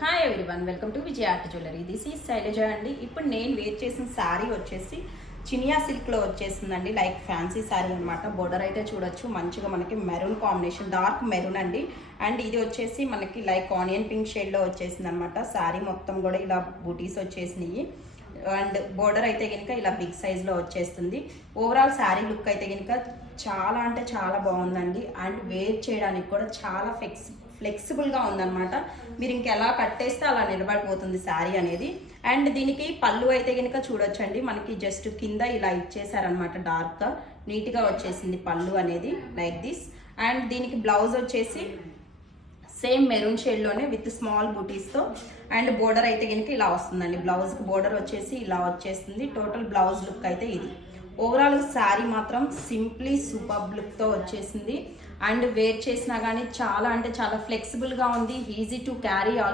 Hi everyone, welcome to Vijaya art jewellery. This is Shailaja అండి. ఇప్పుడు నేను వేర్ చేసిన శారీ వచ్చేసి చినియా సిల్క్లో వచ్చేసిందండి. లైక్ ఫ్యాన్సీ శారీ అనమాట. బోర్డర్ అయితే చూడొచ్చు, మంచిగా మనకి మెరూన్ కాంబినేషన్, డార్క్ మెరూన్ అండి. అండ్ ఇది వచ్చేసి మనకి లైక్ ఆనియన్ పింక్ షేడ్లో వచ్చేసింది అనమాట. శారీ మొత్తం కూడా ఇలా బూటీస్ వచ్చేసినాయి. అండ్ బోర్డర్ అయితే కనుక ఇలా బిగ్ సైజ్లో వచ్చేస్తుంది. ఓవరాల్ శారీ లుక్ అయితే కనుక చాలా అంటే చాలా బాగుందండి. అండ్ వేర్ చేయడానికి కూడా చాలా ఫ్లెక్సిబుల్గా ఉందన్నమాట. మీరు ఇంకెలా కట్టేస్తే అలా నిలబడిపోతుంది శారీ అనేది. అండ్ దీనికి పళ్ళు అయితే కనుక చూడొచ్చండి, మనకి జస్ట్ కింద ఇలా ఇచ్చేసారనమాట. డార్క్గా నీట్గా వచ్చేసింది పళ్ళు అనేది, లైక్ దిస్. అండ్ దీనికి బ్లౌజ్ వచ్చేసి సేమ్ మెరూన్ షేడ్లోనే విత్ స్మాల్ బూటీస్తో. అండ్ బోర్డర్ అయితే కనుక ఇలా వస్తుందండి. బ్లౌజ్కి బోర్డర్ వచ్చేసి ఇలా వచ్చేస్తుంది. టోటల్ బ్లౌజ్ లుక్ అయితే ఇది. ఓవరాల్ శారీ మాత్రం సింప్లీ సూపర్ లుక్తో వచ్చేసింది. అండ్ వేర్ చేసినా కానీ చాలా అంటే చాలా ఫ్లెక్సిబుల్గా ఉంది. Easy to carry.